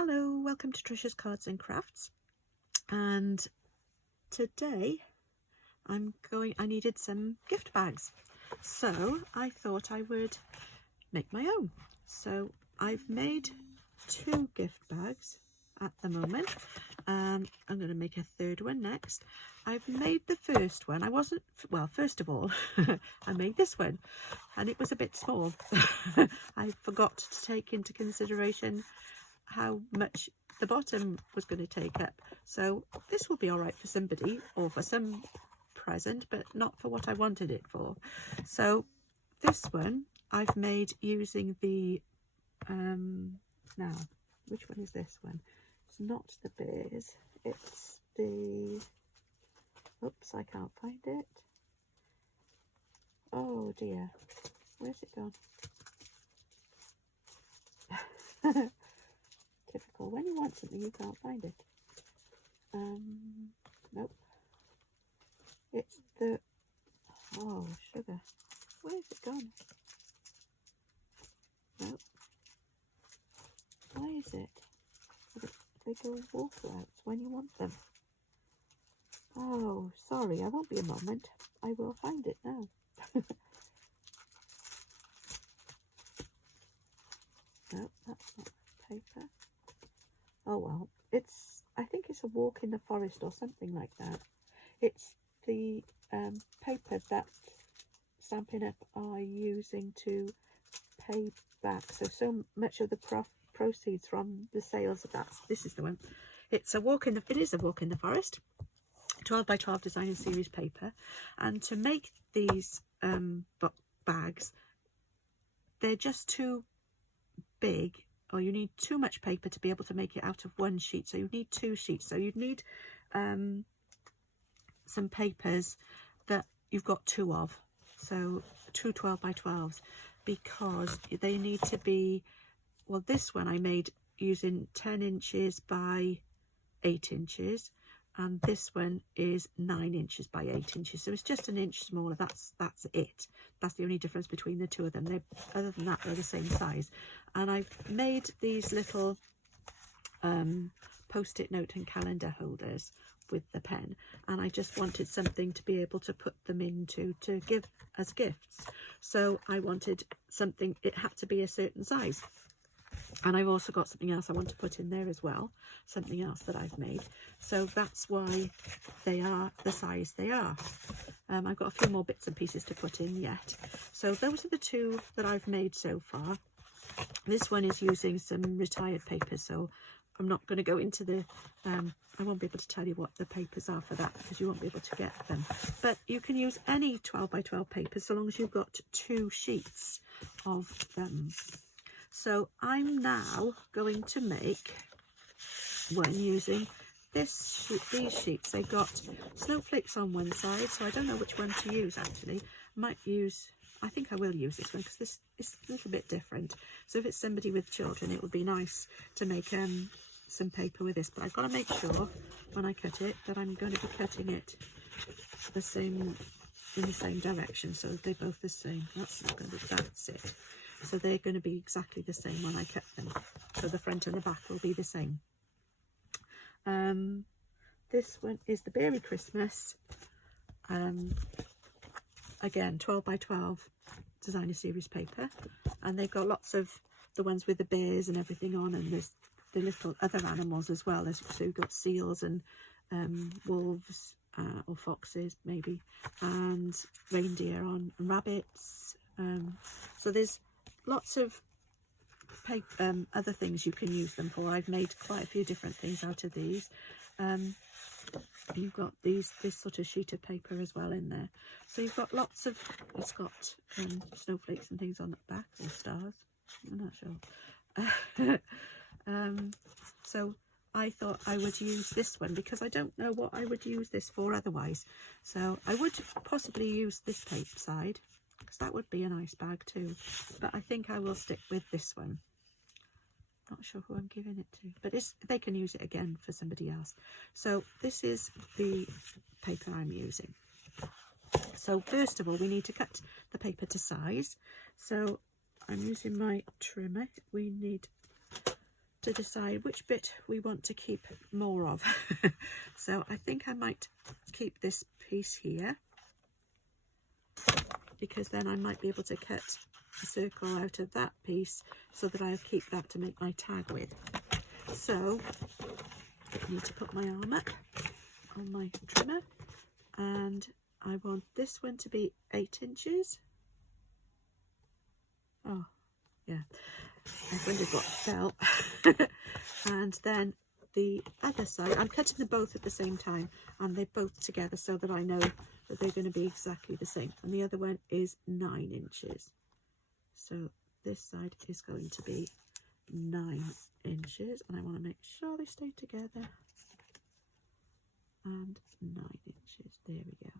Hello, welcome to Trisha's Cards and Crafts, and today I needed some gift bags, so I thought I would make my own. So I've made 2 gift bags at the moment, and I'm going to make a third one next. I've made the first one. First of all, I made this one and it was a bit small. I forgot to take into consideration how much the bottom was going to take up, so this will be all right for somebody or for some present, but not for what I wanted it for. So this one I've made using the now which one is this one? It's not the bears, it's the, oops, I can't find it. Oh dear, where's it gone? Typical, when you want something you can't find it. Nope. It's the, oh sugar, where's it gone? Nope. Why is it? They go walkouts when you want them. Oh, sorry, I won't be a moment. I will find it now. Nope, that's not paper. Oh well, I think it's a walk in the forest or something like that. It's the paper that Stampin' Up are using to pay back. So much of the proceeds from the sales of that. This is the one. It is a walk in the forest. 12 by 12 designer series paper, and to make these bags, they're just too big, or you need too much paper to be able to make it out of one sheet, so you need 2 sheets. So you'd need some papers that you've got 2 of, so 2 12 by 12s, because they need to be, well, this one I made using 10 inches by 8 inches, and this one is 9 inches by 8 inches, so it's just an inch smaller. That's it. That's the only difference between the 2 of them. Other than that, they're the same size. And I've made these little post-it note and calendar holders with the pen, and I just wanted something to be able to put them into to give as gifts. So I wanted something, it had to be a certain size. And I've also got something else I want to put in there as well, something else that I've made. So that's why they are the size they are. I've got a few more bits and pieces to put in yet. So those are the 2 that I've made so far. This one is using some retired papers, so I'm not going to go into the, I won't be able to tell you what the papers are for that, because you won't be able to get them. But you can use any 12 by 12 papers so long as you've got 2 sheets of them. So I'm now going to make one using these sheets. They've got snowflakes on one side, so I don't know which one to use actually. I think I will use this one because this is a little bit different. So if it's somebody with children, it would be nice to make some paper with this, but I've got to make sure when I cut it that I'm going to be cutting it in the same direction, so they're both the same. That's it. So they're going to be exactly the same when I cut them. So the front and the back will be the same. This one is the Berry Christmas. Again, 12 by 12 designer series paper. And they've got lots of the ones with the bears and everything on, and there's the little other animals as well. So you've got seals and wolves or foxes maybe, and reindeer on, and rabbits. So there's lots of other things you can use them for. I've made quite a few different things out of these. You've got this sort of sheet of paper as well in there. So you've got lots of, it's got snowflakes and things on the back, or stars, I'm not sure. So I thought I would use this one because I don't know what I would use this for otherwise. So I would possibly use this paper side, because that would be a nice bag too, but I think I will stick with this one. Not sure who I'm giving it to, but they can use it again for somebody else. So this is the paper I'm using. So first of all, we need to cut the paper to size. So I'm using my trimmer. We need to decide which bit we want to keep more of. So I think I might keep this piece here, because then I might be able to cut a circle out of that piece so that I'll keep that to make my tag with. So I need to put my arm up on my trimmer, and I want this one to be 8 inches. Oh yeah, I wondered what fell. And then the other side, I'm cutting them both at the same time, and they're both together so that I know that they're going to be exactly the same. And the other one is 9 inches. So this side is going to be 9 inches, and I want to make sure they stay together. And 9 inches, there we go.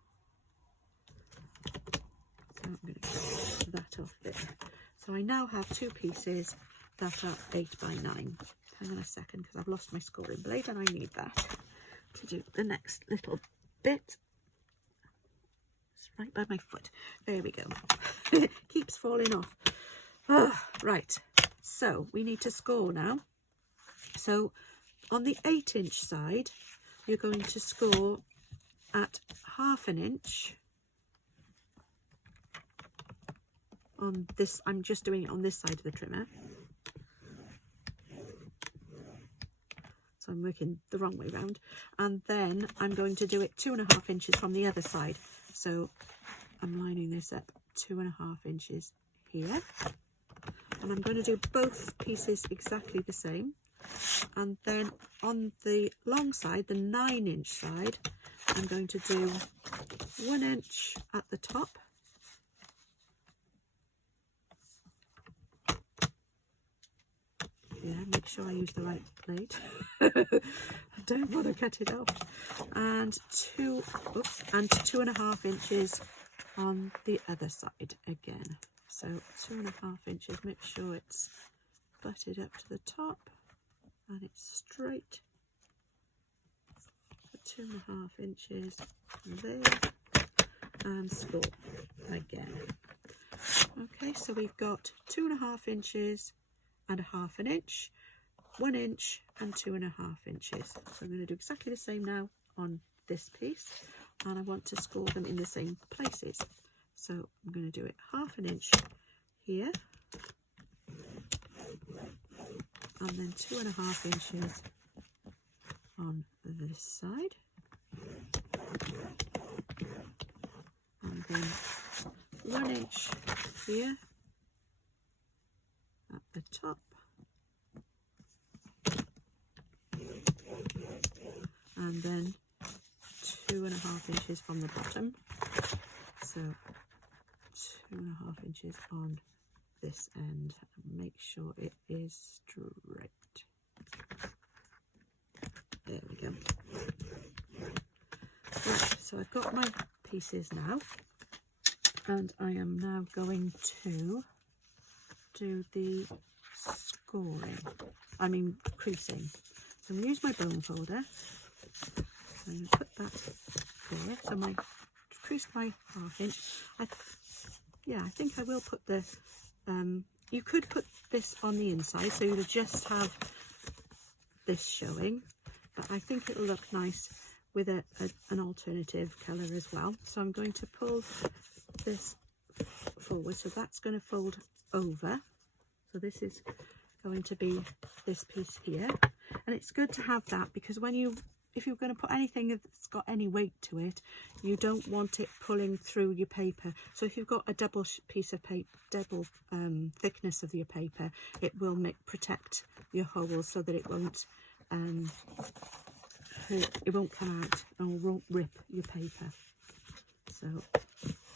So I'm going to cut that off there. So I now have 2 pieces that are 8 by 9. Hang on a second, because I've lost my scoring blade and I need that to do the next little bit. It's right by my foot. There we go. It keeps falling off. Oh, right, so we need to score now. So on the 8-inch side, you're going to score at 1/2 inch on this. I'm just doing it on this side of the trimmer. So I'm working the wrong way round. And then I'm going to do it 2.5 inches from the other side. So I'm lining this up 2.5 inches here. And I'm going to do both pieces exactly the same. And then on the long side, the 9-inch side, I'm going to do 1 inch at the top. Yeah, make sure I use the right blade. I don't want to cut it off. And 2.5 inches on the other side again. So 2.5 inches, make sure it's butted up to the top and it's straight. So 2.5 inches there, and score again. Okay, so we've got 2.5 inches and 1/2 inch, 1 inch and 2.5 inches. So I'm going to do exactly the same now on this piece, and I want to score them in the same places. So I'm going to do it 1/2 inch here, and then 2.5 inches on this side, and then 1 inch here at the top, and then 2.5 inches from the bottom. So 2.5 inches on this end, and make sure it is straight. There we go. Right, so I've got my pieces now, and I am now going to do the creasing. So I'm going to use my bone folder. So I'm going to put that there. So my creased my 1/2 inch. I think I will put the you could put this on the inside, so you'll just have this showing, but I think it'll look nice with an alternative colour as well. So I'm going to pull this forward, so that's going to fold over. So this is going to be this piece here, and it's good to have that because if you're going to put anything that's got any weight to it, you don't want it pulling through your paper. So if you've got a double piece of paper, double thickness of your paper, it will protect your holes so that it won't it won't come out and won't rip your paper. So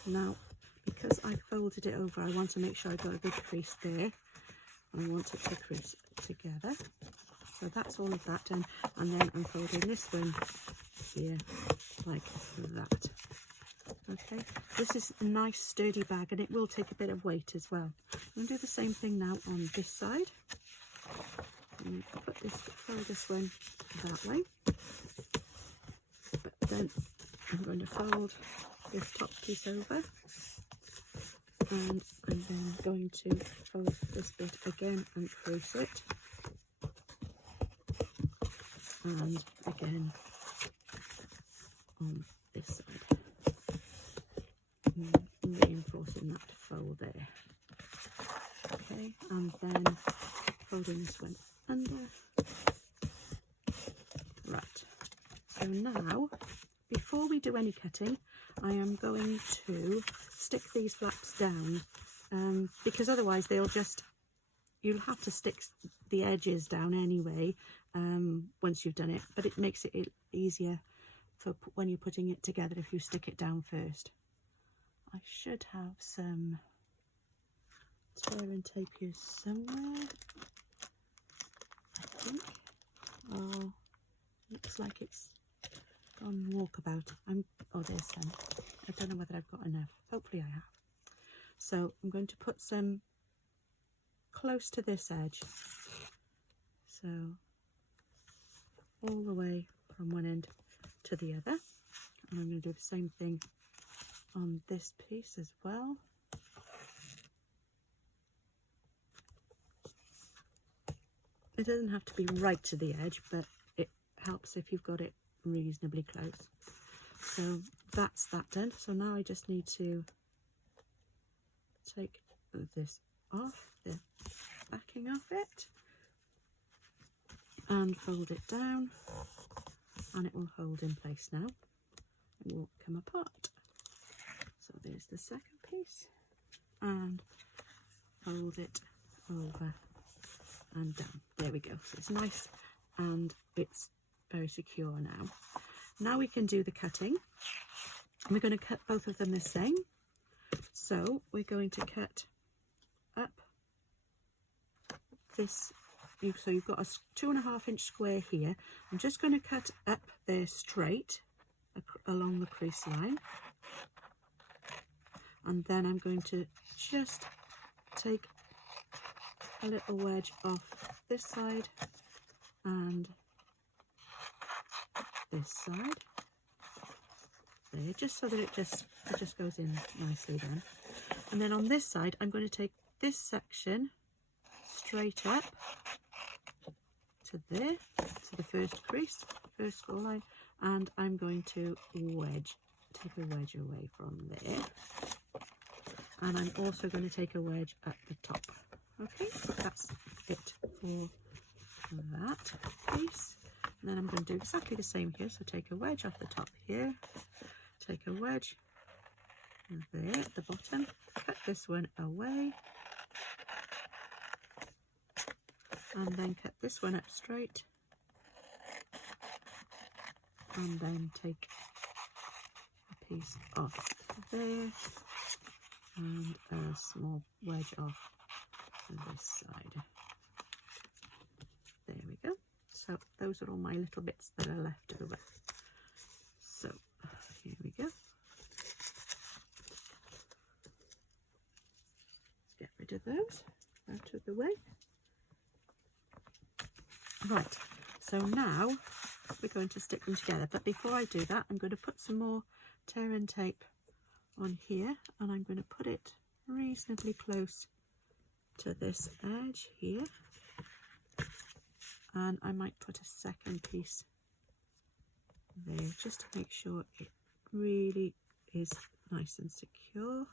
now, because I folded it over, I want to make sure I've got a good crease there. I want it to crease together. So that's all of that done, and then I'm folding this one here like that. Okay, this is a nice sturdy bag, and it will take a bit of weight as well. I'm going to do the same thing now on this side. I'm going to fold this one that way, but then I'm going to fold this top piece over, and I'm then going to fold this bit again and crease it. and again on this side, reinforcing that fold there. Okay, and then folding this one under. Right, so now before we do any cutting, I am going to stick these flaps down, because otherwise you'll have to stick the edges down anyway once you've done it, but it makes it easier for when you're putting it together if you stick it down first. I should have some tear and tape here somewhere, I think. Oh, looks like it's gone walkabout. Oh, there's some. I don't know whether I've got enough. Hopefully I have. So I'm going to put some close to this edge. So all the way from one end to the other. And I'm going to do the same thing on this piece as well. It doesn't have to be right to the edge, but it helps if you've got it reasonably close. So that's that done. So now I just need to take this off, the backing of it, and fold it down, and it will hold in place now. It won't come apart. So there's the second piece, and fold it over and down. There we go. So it's nice and it's very secure now. Now we can do the cutting. We're going to cut both of them the same. So we're going to cut up this. So you've got a 2.5 inch square here. I'm just going to cut up there straight along the crease line. And then I'm going to just take a little wedge off this side and this side there, just so that it just goes in nicely then. And then on this side I'm going to take this section straight up to there, to the first crease, first score line, and I'm going to take a wedge away from there, and I'm also going to take a wedge at the top. Okay, that's it for that piece. And then I'm going to do exactly the same here. So take a wedge off the top here, take a wedge there at the bottom, cut this one away, and then cut this one up straight, and then take a piece off there, and a small wedge off this side. There we go. So those are all my little bits that are left over. So here we go. Let's get rid of those out of the way. Right, so now we're going to stick them together, but before I do that I'm going to put some more tear and tape on here, and I'm going to put it reasonably close to this edge here, and I might put a second piece there just to make sure it really is nice and secure.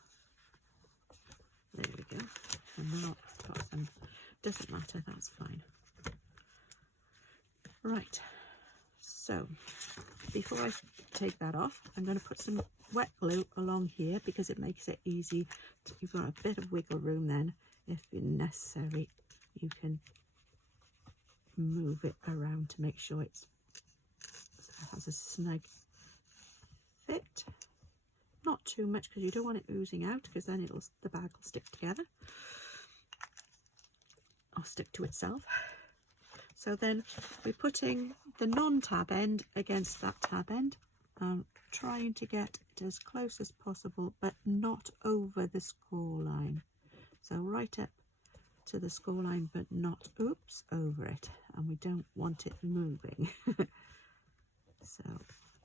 There we go. And now I've got some, doesn't matter, that's fine. Right, so before I take that off, I'm going to put some wet glue along here because it makes it easy you've got a bit of wiggle room then. If necessary, you can move it around to make sure it has a snug fit. Not too much because you don't want it oozing out, because then the bag will stick together or stick to itself. So then we're putting the non-tab end against that tab end, trying to get it as close as possible but not over the score line. So right up to the score line but not over it, and we don't want it moving. So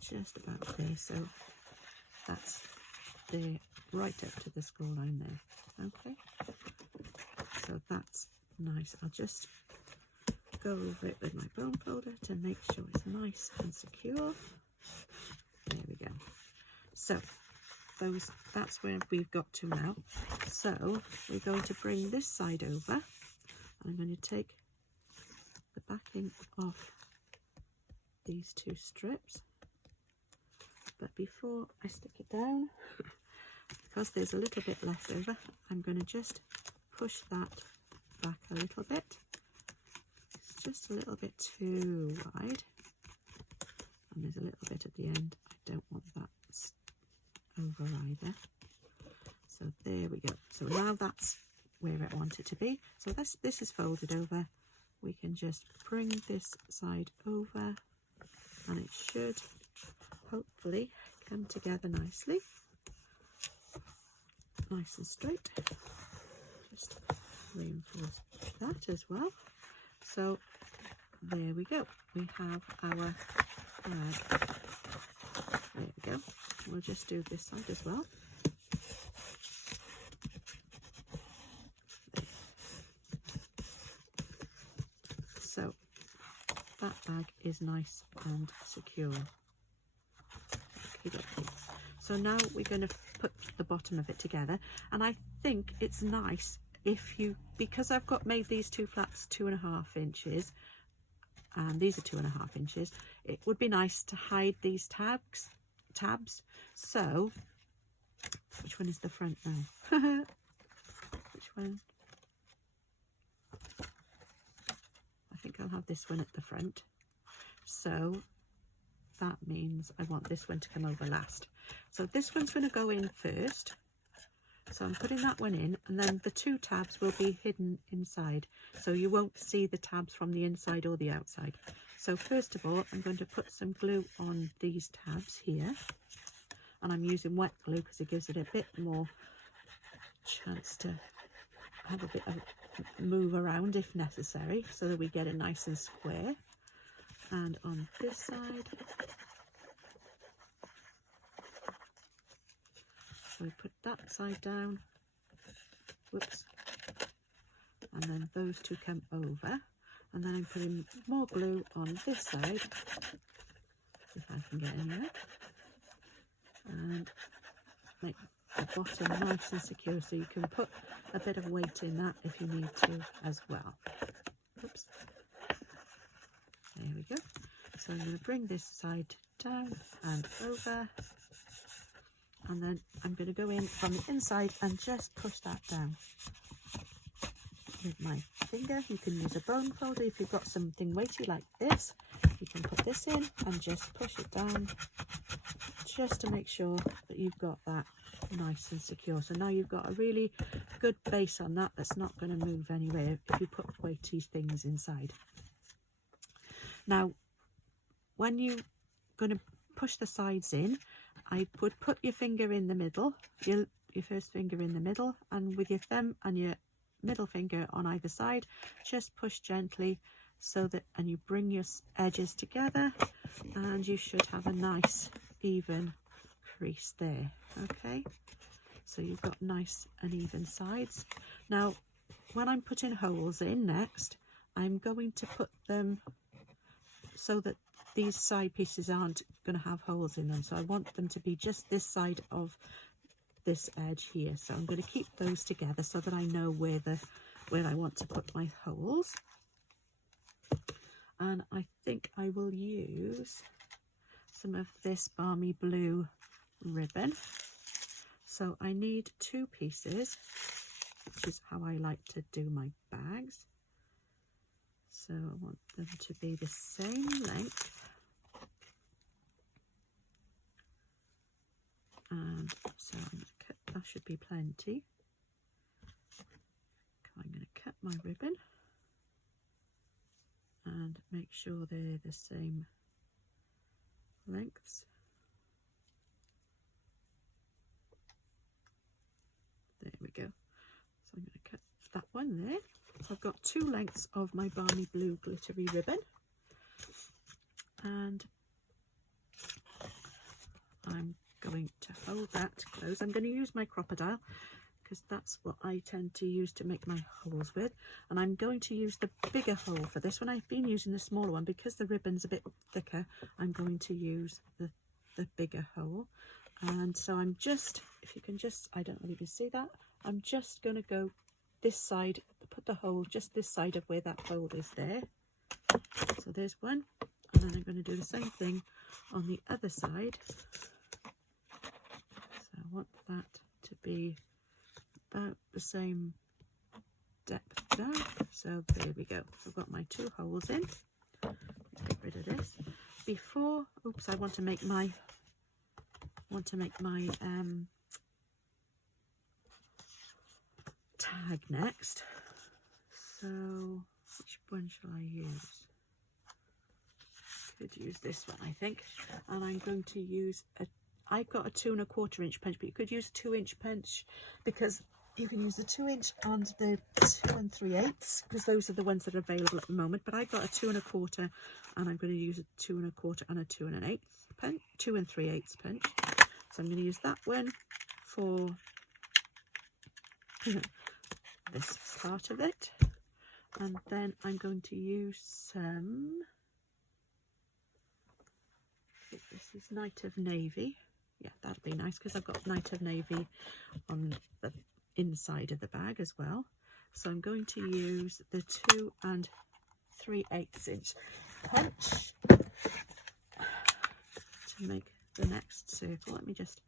just about there. So that's there, right up to the score line there. Okay, so that's nice. I'll just go over it with my bone folder to make sure it's nice and secure. There we go. So that's where we've got to now. So we're going to bring this side over. I'm going to take the backing off these two strips, but before I stick it down, because there's a little bit left over, I'm going to just push that back a little bit. It's just a little bit too wide, and there's a little bit at the end. I don't want that over either. So there we go. So now that's where I want it to be. So this is folded over. We can just bring this side over, and it should hopefully come together nicely, nice and straight. Just reinforce that as well. So there we go. We have our bag. There we go. We'll just do this side as well. So that bag is nice and secure. Okay. So now we're going to put the bottom of it together, and I think it's nice if you, because I've made these two flaps 2.5 inches, and these are 2.5 inches, it would be nice to hide these tabs. So which one is the front now? Which one? I think I'll have this one at the front. So that means I want this one to come over last. So this one's going to go in first. So I'm putting that one in, and then the two tabs will be hidden inside. So you won't see the tabs from the inside or the outside. So first of all, I'm going to put some glue on these tabs here. And I'm using wet glue because it gives it a bit more chance to have a bit of move around if necessary, so that we get it nice and square. And on this side, so we put that side down, whoops, and then those two come over, and then I'm putting more glue on this side, if I can get in there, and make the bottom nice and secure, so you can put a bit of weight in that if you need to as well. Oops. There we go. So I'm going to bring this side down and over, and then I'm going to go in from the inside and just push that down with my finger. You can use a bone folder if you've got something weighty like this. You can put this in and just push it down, just to make sure that you've got that nice and secure. So now you've got a really good base on that that's not going to move anywhere if you put weighty things inside. Now, when you're going to push the sides in, I would put your finger in the middle, your first finger in the middle, and with your thumb and your middle finger on either side, just push gently so that, and you bring your edges together, and you should have a nice even crease there. Okay, so you've got nice and even sides. Now, when I'm putting holes in next, I'm going to put them so that these side pieces aren't going to have holes in them. So I want them to be just this side of this edge here. So I'm going to keep those together so that I know where I want to put my holes. And I think I will use some of this balmy blue ribbon. So I need 2 pieces, which is how I like to do my bags. So I want them to be the same length. And so I'm going to cut, that should be plenty. I'm going to cut my ribbon and make sure they're the same lengths. There we go. So I'm going to cut that one there. So I've got 2 lengths of my balmy blue glittery ribbon, and I'm going to hold that close. I'm going to use my crocodile because that's what I tend to use to make my holes with. And I'm going to use the bigger hole for this one. I've been using the smaller one because the ribbon's a bit thicker. I'm going to use the bigger hole. And so I'm just, if you can just, I don't know if you can see that, I'm just going to go this side, put the hole just this side of where that hole is there. So there's one, and then I'm going to do the same thing on the other side. So I want that to be about the same depth there. So there we go. I've got my 2 holes in. Get rid of this. Before, oops, I want to make my tag next. So which one shall I use? Could use this one, I think. And I'm going to use I've got a 2 1/4 inch punch, but you could use a 2 inch punch, because you can use the 2 inch and the 2 3/8, because those are the ones that are available at the moment. But I've got a 2 1/4, and I'm going to use a 2 1/4 and a 2 1/8 punch, 2 3/8 punch. So I'm going to use that one for this part of it, and then I'm going to use some, I think this is Night of Navy. Yeah, that'd be nice, because I've got Night of Navy on the inside of the bag as well. So I'm going to use the 2 3/8 inch punch to make the next circle. Let me just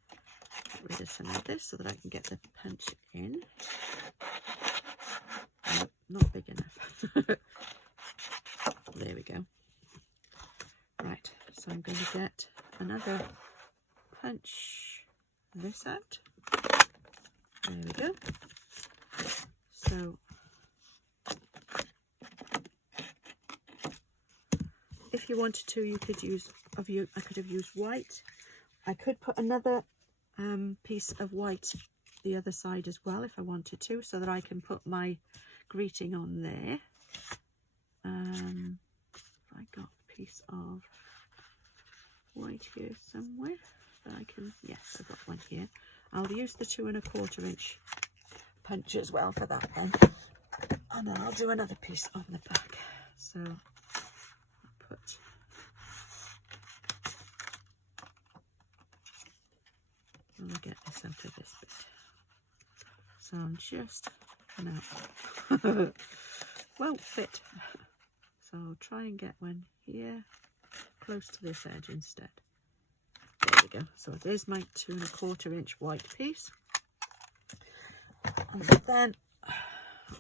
get rid of some of this so that I can get the punch in. Nope, not big enough. There we go. Right, so I'm going to get another punch this out. There we go. So if you wanted to, you could use I could have used white. I could put another piece of white the other side as well if I wanted to, so that I can put my greeting on there. I got a piece of white here somewhere that I can, yes, I've got one here. I'll use the 2 1/4 inch punch as well for that then, and then I'll do another piece on the back. So I'll put, let me get this out of this bit. So I'm just, no, won't fit. So I'll try and get one here, close to this edge instead. There we go. So there's my 2 1/4 inch white piece. And then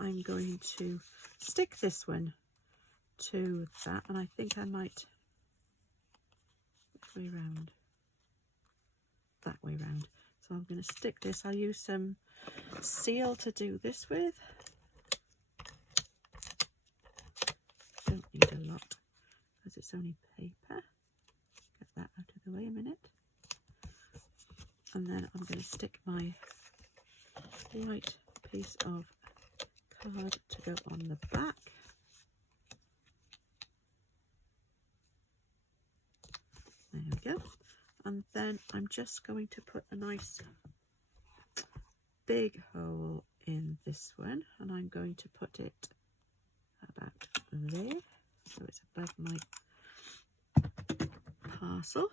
I'm going to stick this one to that, and I think I might, which way round? That way round. So I'm going to stick this. I'll use some seal to do this with. Don't need a lot because it's only paper. Get that out of the way a minute. And then I'm going to stick my white piece of card to go on the back. There we go. And then I'm just going to put a nice big hole in this one, and I'm going to put it about there, so it's above my parcel.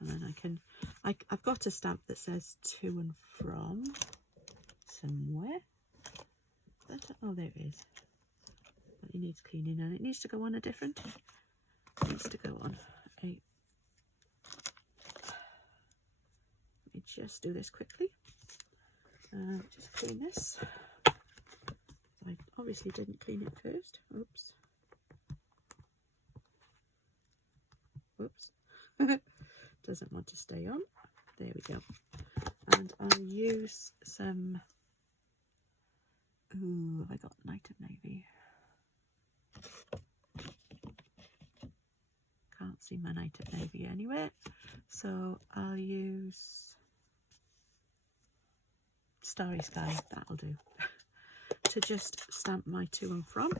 And then I've got a stamp that says to and from somewhere. Oh, there it is. But it needs cleaning, and it needs to go on a different. It needs to go on a. Let me just do this quickly. Just clean this. I obviously didn't clean it first. Oops. Whoops. Doesn't want to stay on. There we go. And I'll use some, ooh, have I got Night of Navy? Can't see my Night of Navy anywhere. So I'll use Starry Sky, that'll do, to just stamp my to and from.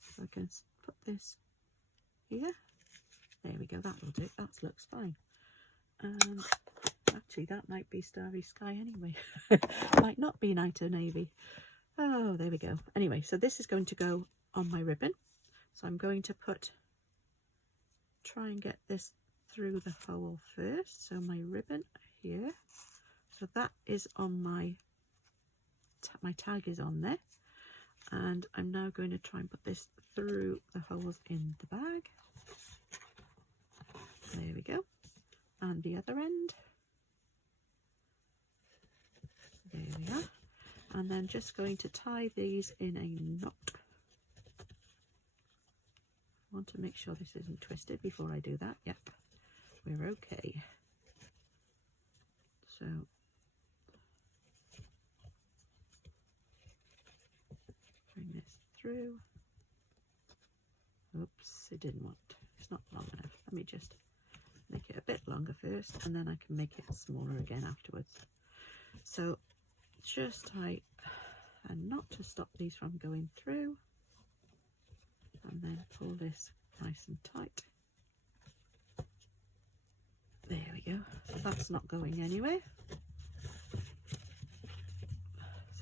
So I can put this here. There we go, that'll do, that looks fine. And actually that might be Starry Sky anyway. Might not be Night or Navy. Oh, there we go. Anyway, so this is going to go on my ribbon. So I'm going to try and get this through the hole first. So my ribbon here. So that is on my tag is on there. And I'm now going to try and put this through the holes in the bag. There we go. And the other end. There we are. And then just going to tie these in a knot. I want to make sure this isn't twisted before I do that. Yep, we're okay. So bring this through. Oops, it didn't want. It's not long enough. Let me just make it a bit longer first, and then I can make it smaller again afterwards. So just tie a knot to stop these from going through, and then pull this nice and tight. There we go. So that's not going anywhere.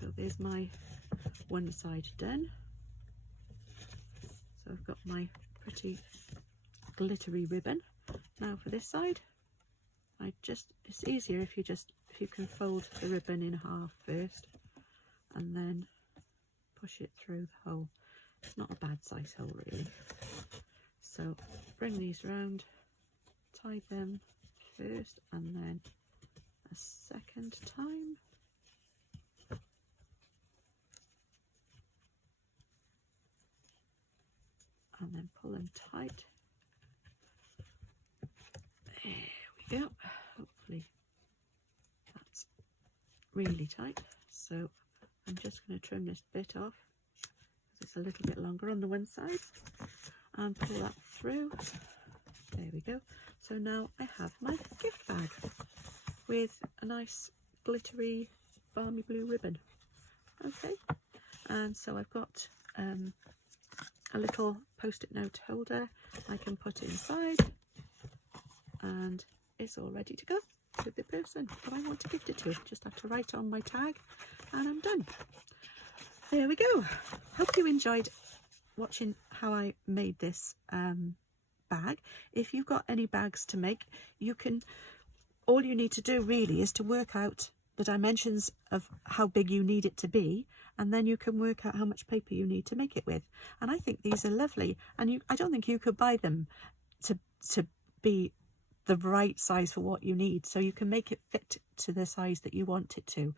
So there's my one side done. So I've got my pretty glittery ribbon. Now for this side, it's easier if you can fold the ribbon in half first and then push it through the hole. It's not a bad size hole really. So bring these round, tie them first and then a second time. And then pull them tight. There we go. Hopefully that's really tight. So I'm just going to trim this bit off because it's a little bit longer on the one side and pull that through. There we go. So now I have my gift bag with a nice glittery balmy blue ribbon. Okay, and so I've got a little post-it note holder I can put inside, and it's all ready to go to the person that I want to gift it to. Just have to write on my tag and I'm done. There we go. Hope you enjoyed watching how I made this bag. If you've got any bags to make, all you need to do really is to work out the dimensions of how big you need it to be, and then you can work out how much paper you need to make it with. And I think these are lovely, and I don't think you could buy them to be the right size for what you need, so you can make it fit to the size that you want it to.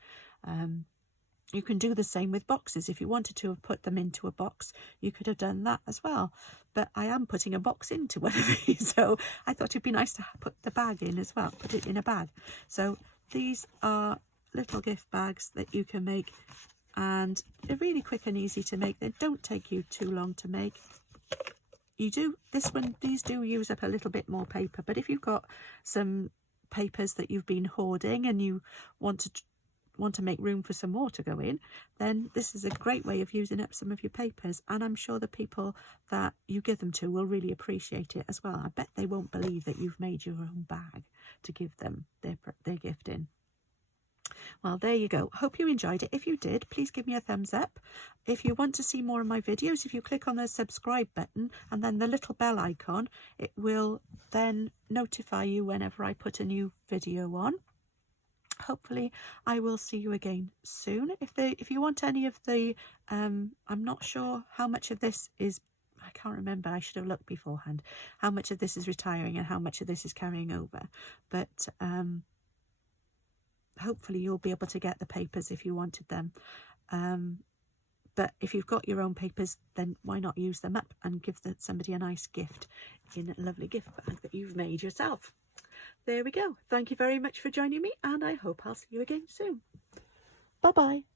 You can do the same with boxes. If you wanted to have put them into a box, you could have done that as well. But I am putting a box into one of these, so I thought it'd be nice to put the bag in as well, put it in a bag. So these are little gift bags that you can make, and they're really quick and easy to make. They don't take you too long to make. These do use up a little bit more paper, but if you've got some papers that you've been hoarding and you want to make room for some more to go in, then this is a great way of using up some of your papers, and I'm sure the people that you give them to will really appreciate it as well. I bet they won't believe that you've made your own bag to give them their gift in. Well, there you go. Hope you enjoyed it. If you did, please give me a thumbs up. If you want to see more of my videos, if you click on the subscribe button and then the little bell icon, it will then notify you whenever I put a new video on. Hopefully I will see you again soon. If you want any of the I'm not sure how much of this is, I can't remember, I should have looked beforehand, how much of this is retiring and how much of this is carrying over, but hopefully you'll be able to get the papers if you wanted them. But if you've got your own papers, then why not use them up and give somebody a nice gift in a lovely gift bag that you've made yourself. There we go. Thank you very much for joining me, and I hope I'll see you again soon. Bye bye.